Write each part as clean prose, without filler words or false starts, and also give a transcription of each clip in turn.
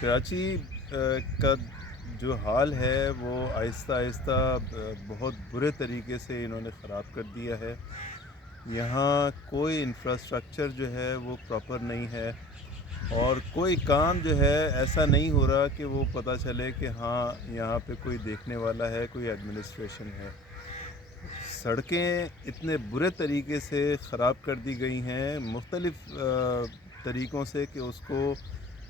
کراچی کا جو حال ہے وہ آہستہ آہستہ بہت برے طریقے سے انہوں نے خراب کر دیا ہے۔ یہاں کوئی انفراسٹرکچر جو ہے وہ پراپر نہیں ہے، اور کوئی کام جو ہے ایسا نہیں ہو رہا کہ وہ پتہ چلے کہ ہاں یہاں پہ کوئی دیکھنے والا ہے، کوئی ایڈمنسٹریشن ہے۔ سڑکیں اتنے برے طریقے سے خراب کر دی گئی ہیں مختلف طریقوں سے کہ اس کو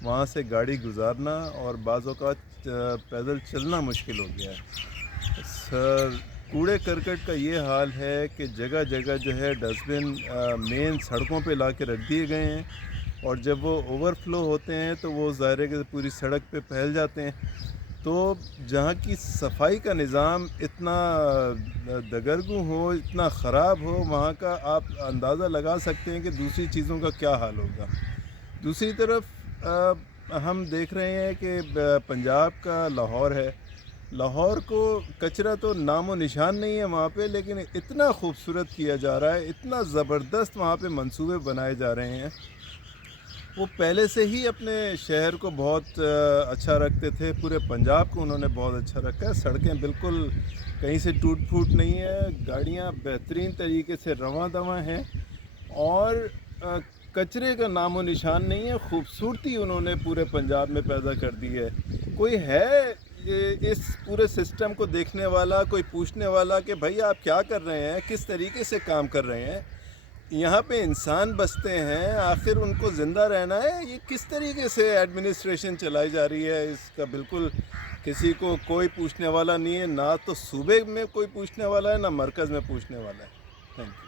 وہاں سے گاڑی گزارنا اور بعض اوقات پیدل چلنا مشکل ہو گیا ہے۔ سر کوڑے کرکٹ کا یہ حال ہے کہ جگہ جگہ جو ہے ڈسٹ بن مین سڑکوں پہ لا کے رکھ دیے گئے ہیں، اور جب وہ اوور فلو ہوتے ہیں تو وہ ظاہر ہے کہ پوری سڑک پہ پھیل جاتے ہیں۔ تو جہاں کی صفائی کا نظام اتنا دگرگوں ہو، اتنا خراب ہو، وہاں کا آپ اندازہ لگا سکتے ہیں کہ دوسری چیزوں کا کیا حال ہوگا۔ دوسری طرف ہم دیکھ رہے ہیں کہ پنجاب کا لاہور ہے، لاہور کو کچرا تو نام و نشان نہیں ہے وہاں پہ، لیکن اتنا خوبصورت کیا جا رہا ہے، اتنا زبردست وہاں پہ منصوبے بنائے جا رہے ہیں۔ وہ پہلے سے ہی اپنے شہر کو بہت اچھا رکھتے تھے، پورے پنجاب کو انہوں نے بہت اچھا رکھا ہے۔ سڑکیں بالکل کہیں سے ٹوٹ پھوٹ نہیں ہے، گاڑیاں بہترین طریقے سے رواں دواں ہیں، اور کچرے کا نام و نشان نہیں ہے۔ خوبصورتی انہوں نے پورے پنجاب میں پیدا کر دی ہے۔ کوئی ہے اس پورے سسٹم کو دیکھنے والا، کوئی پوچھنے والا کہ بھائی آپ کیا کر رہے ہیں، کس طریقے سے کام کر رہے ہیں؟ یہاں پہ انسان بستے ہیں، آخر ان کو زندہ رہنا ہے۔ یہ کس طریقے سے ایڈمنسٹریشن چلائی جا رہی ہے، اس کا بالکل کسی کو کوئی پوچھنے والا نہیں ہے، نہ تو صوبے میں کوئی پوچھنے والا ہے، نہ مرکز میں پوچھنے والا ہے۔ Thank you.